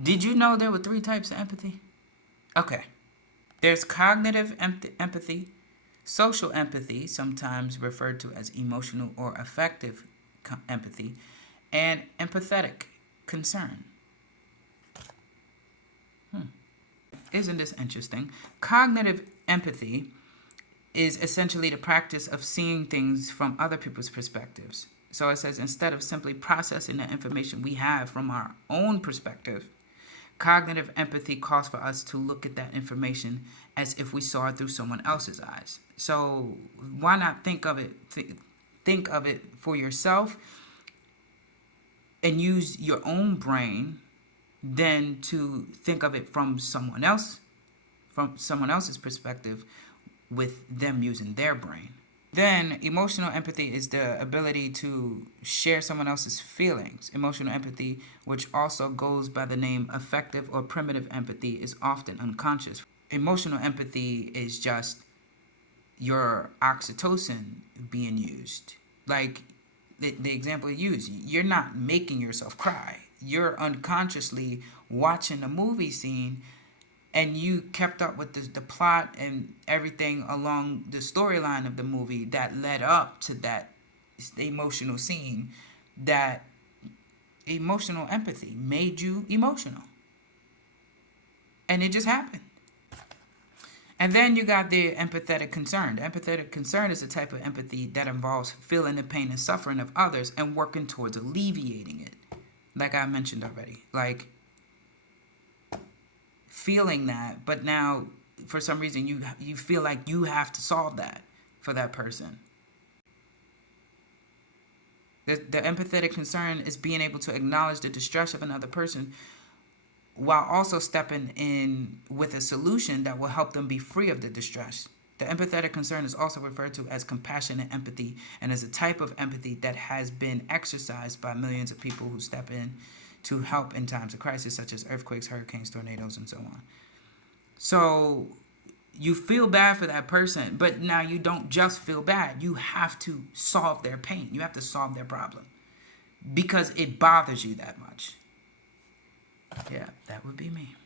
Did you know there were 3 types of empathy? Okay. There's cognitive empathy, social empathy, sometimes referred to as emotional or affective empathy, and empathetic concern. Isn't this interesting? Cognitive empathy is essentially the practice of seeing things from other people's perspectives. So it says instead of simply processing the information we have from our own perspective, cognitive empathy calls for us to look at that information as if we saw it through someone else's eyes. So why not think of it for yourself and use your own brain than to think of it from someone else's perspective with them using their brain. Then emotional empathy is the ability to share someone else's feelings. Emotional empathy, which also goes by the name affective or primitive empathy, is often unconscious. Emotional empathy is just your oxytocin being used. Like the example you use, you're not making yourself cry. You're unconsciously watching a movie scene and you kept up with the plot and everything along the storyline of the movie that led up to that emotional scene. That emotional empathy made you emotional. And it just happened. And then you got the empathetic concern. The empathetic concern is a type of empathy that involves feeling the pain and suffering of others and working towards alleviating it. Like I mentioned already. Like feeling that, but now for some reason you feel like you have to solve that for that person. The empathetic concern is being able to acknowledge the distress of another person while also stepping in with a solution that will help them be free of the distress. The empathetic concern is also referred to as compassionate empathy and is a type of empathy that has been exercised by millions of people who step in to help in times of crisis, such as earthquakes, hurricanes, tornadoes, and so on. So you feel bad for that person, but now you don't just feel bad. You have to solve their pain. You have to solve their problem because it bothers you that much. Yeah, that would be me.